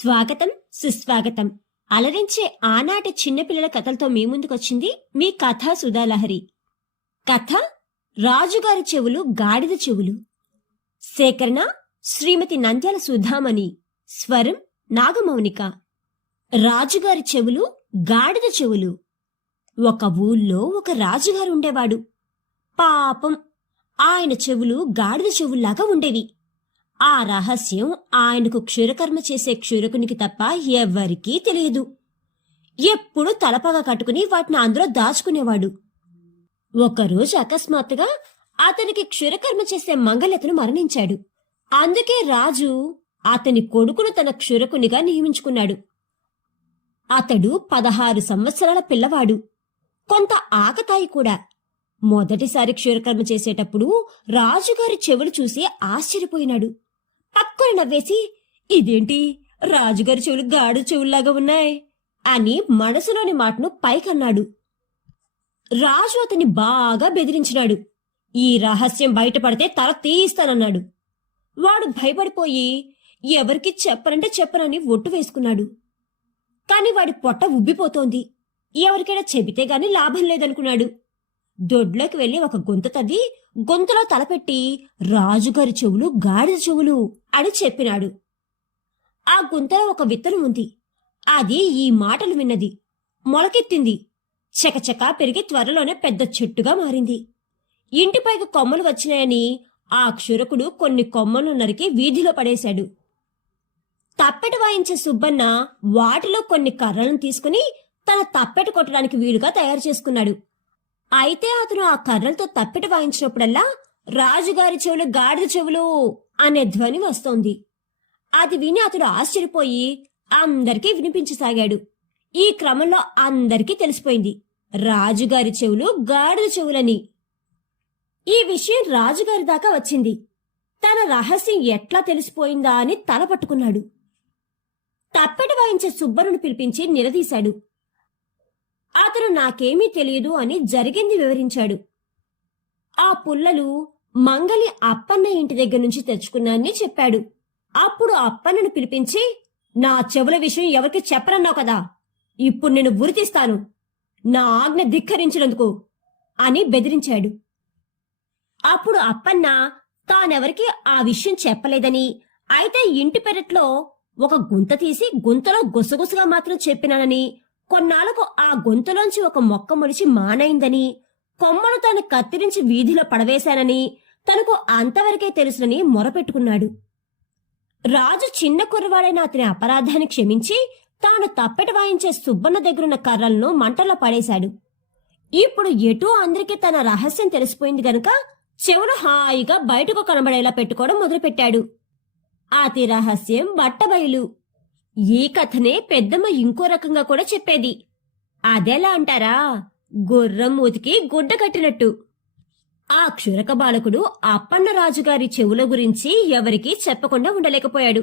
స్వాగతం సుస్వాగతం. అలరించే ఆనాటి చిన్నపిల్లల కథలతో మీ ముందుకొచ్చింది మీ కథ సుధాలహరి. కథ రాజుగారి చెవులు గాడిద చెవులు. సేకరణ శ్రీమతి నంద్యాల సుధామణి. స్వరం నాగమౌనిక. రాజుగారి చెవులు గాడిద చెవులు. ఒక ఊళ్ళో ఒక రాజుగారు ఉండేవాడు. పాపం ఆయన చెవులు గాడిద చెవుల్లాగా ఉండేవి. ఆ రహస్యం ఆయనకు క్షురకర్మ చేసే క్షురకునికి తప్ప ఎవ్వరికీ తెలియదు. ఎప్పుడు తలపగా కట్టుకుని వాటిని అందులో దాచుకునేవాడు. ఒకరోజు అకస్మాత్తుగా అతనికి క్షురకర్మ చేసే మంగళతను మరణించాడు. అందుకే రాజు అతని కొడుకును తన క్షురకునిగా నియమించుకున్నాడు. అతడు పదహారు సంవత్సరాల పిల్లవాడు. కొంత ఆకతాయి కూడా. మొదటిసారి క్షురకర్మ చేసేటప్పుడు రాజుగారి చెవులు చూసి ఆశ్చర్యపోయినాడు. పక్కున నవ్వేసి ఇదేంటి? రాజుగారి చెవులు గాడు చెవుల్లాగా ఉన్నాయి అని మనసులోని మాటను పైకన్నాడు. రాజు అతన్ని బాగా బెదిరించినాడు. ఈ రహస్యం బయటపడితే తల తీయిస్తానన్నాడు. వాడు భయపడిపోయి ఎవరికి చెప్పనంటే చెప్పనని ఒట్టు వేసుకున్నాడు. కాని వాడి పొట్ట ఉబ్బిపోతోంది. ఎవరికైనా చెబితే గాని లాభం లేదనుకున్నాడు. దొడ్లోకి వెళ్ళి ఒక గొంతు తవ్వి గొంతులో తలపెట్టి రాజుగారి చెవులు గాడిద చెవులు అని చెప్పినాడు. ఆ గుంతలో ఒక విత్తనం ఉంది. అది ఈ మాటలు విన్నది. మొలకెత్తింది. చకచకా పెరిగి త్వరలోనే పెద్ద చెట్టుగా మారింది. ఇంటిపైకి కొమ్మలు వచ్చినాయని ఆ క్షురకుడు కొన్ని కొమ్మలు నరికి వీధిలో పడేశాడు. తప్పెట వాయించే సుబ్బన్న వాటిలో కొన్ని కర్రలను తీసుకుని తన తప్పెట కొట్టడానికి వీలుగా తయారు చేసుకున్నాడు. అయితే అతను ఆ కర్రలతో తప్పెట వాయించినప్పుడల్లా రాజుగారి చెవులు గాడిద చెవులు అనే ధ్వని వస్తోంది. అది విని అతడు ఆశ్చర్యపోయి అందరికీ వినిపించసాగాడు. ఈ క్రమంలో అందరికీ తెలిసిపోయింది. రాజుగారి చెవులు గాడిద చెవులని. ఈ విషయం రాజుగారి దాకా వచ్చింది. తన రహస్యం ఎట్లా తెలిసిపోయిందా అని తల పట్టుకున్నాడు. తప్పెట వాయించే సుబ్బరును పిలిపించి నిలదీశాడు. అతను నాకేమీ తెలియదు అని జరిగింది వివరించాడు. ఆ పుల్లలు మంగలి అప్పన్న ఇంటి దగ్గర నుంచి తెచ్చుకున్నానని చెప్పాడు. అప్పుడు అప్పన్నను పిలిపించి నా చెవుల విషయం ఎవరికి చెప్పరన్నావు కదా? ఇప్పుడు నేను ఉరితీస్తాను నా ఆజ్ఞ ధిక్కరించినందుకు అని బెదిరించాడు. అప్పుడు అప్పన్న తానెవరికి ఆ విషయం చెప్పలేదని అయితే ఇంటి పెరట్లో ఒక గుంత తీసి గుంతలో గుసగుసగా మాత్రం చెప్పినానని కొన్నాళ్ళకు ఆ గొంతులోంచి ఒక మొక్క మొలిచి మానైందని కొమ్మను తాను కత్తిరించి వీధిలో పడవేశానని తనకు అంతవరకే తెలుసునని మొరపెట్టుకున్నాడు. రాజు చిన్న కుర్రవాడైన అతని అపరాధాన్ని క్షమించి తాను తప్పెట వాయించే సుబ్బన్న దగ్గరున్న కర్రలను మంటల్లో పడేశాడు. ఇప్పుడు ఎటూ అందరికీ తన రహస్యం తెలిసిపోయింది గనుక చెవులు హాయిగా బయటకు కనబడేలా పెట్టుకోవడం మొదలుపెట్టాడు. అతి రహస్యం బట్టబయలు. ఈ కథనే పెద్దమ్మ ఇంకో రకంగా కూడా చెప్పేది. అదెలా అంటారా? గుర్రం మూతికి గుడ్డ కట్టినట్టు. ఆ క్షురక బాలకుడు అప్పన్న రాజుగారి చెవుల గురించి ఎవరికీ చెప్పకుండా ఉండలేకపోయాడు.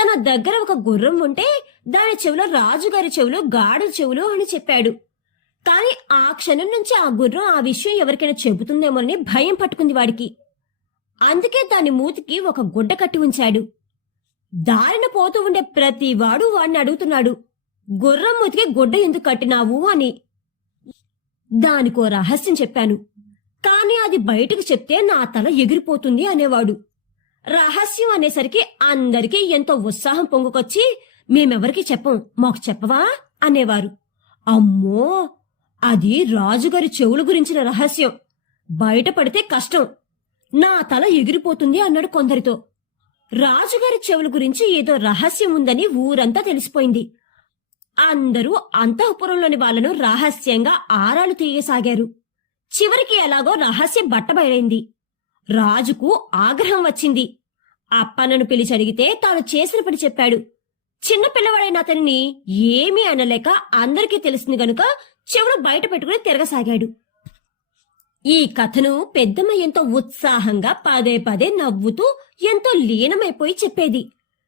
తన దగ్గర ఒక గుర్రం ఉంటే దాని చెవులో రాజుగారి చెవులు గాడు చెవులు అని చెప్పాడు. కాని ఆ క్షణం నుంచి ఆ గుర్రం ఆ విషయం ఎవరికైనా చెబుతుందేమోనని భయం పట్టుకుంది వాడికి. అందుకే దాని మూతికి ఒక గుడ్డ కట్టి ఉంచాడు. దారిన పోతూ ఉండే ప్రతివాడు వాణ్ణి అడుగుతున్నాడు. గుర్రం ముతికి గుడ్డ ఎందుకు కట్టినావు అని. దానికో రహస్యం చెప్పాను. కాని అది బయటకు చెప్తే నా తల ఎగిరిపోతుంది అనేవాడు. రహస్యం అనేసరికి అందరికీ ఎంతో ఉత్సాహం పొంగుకొచ్చి మేమెవరికి చెప్పం మాకు చెప్పవా? అనేవారు. అమ్మో! అది రాజుగారి చెవుల గురించిన రహస్యం. బయటపడితే కష్టం. నా తల ఎగిరిపోతుంది అన్నాడు కొందరితో. రాజుగారి చెవుల గురించి ఏదో రహస్యం ఉందని ఊరంతా తెలిసిపోయింది. అందరూ అంతఃపురంలోని వాళ్ళను రహస్యంగా ఆరాలు తీయసాగారు. చివరికి ఎలాగో రహస్యం బట్టబయలైంది రాజుకు ఆగ్రహం వచ్చింది. అప్పన్నను పిలిచి అడిగితే తాను చేసిన పని చెప్పాడు. చిన్న పిల్లవాడైన అతనిని ఏమీ అనలేక అందరికీ తెలిసింది గనుక చెవులు బయట పెట్టుకుని తిరగసాగాడు. ఈ కథను పెద్దమ్మ ఎంతో ఉత్సాహంగా పదే పదే నవ్వుతూ ఎంతో లీనమైపోయి చెప్పేది.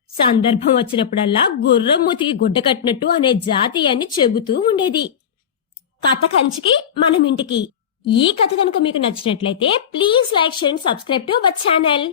సందర్భం వచ్చినప్పుడల్లా గుర్రం మూతికి గుడ్డ కట్టినట్టు అనే జాతీయాన్ని చెబుతూ ఉండేది. కథ కంచికి మనం ఇంటికి. ఈ కథ కనుక మీకు నచ్చినట్లయితే please like share subscribe to our channel.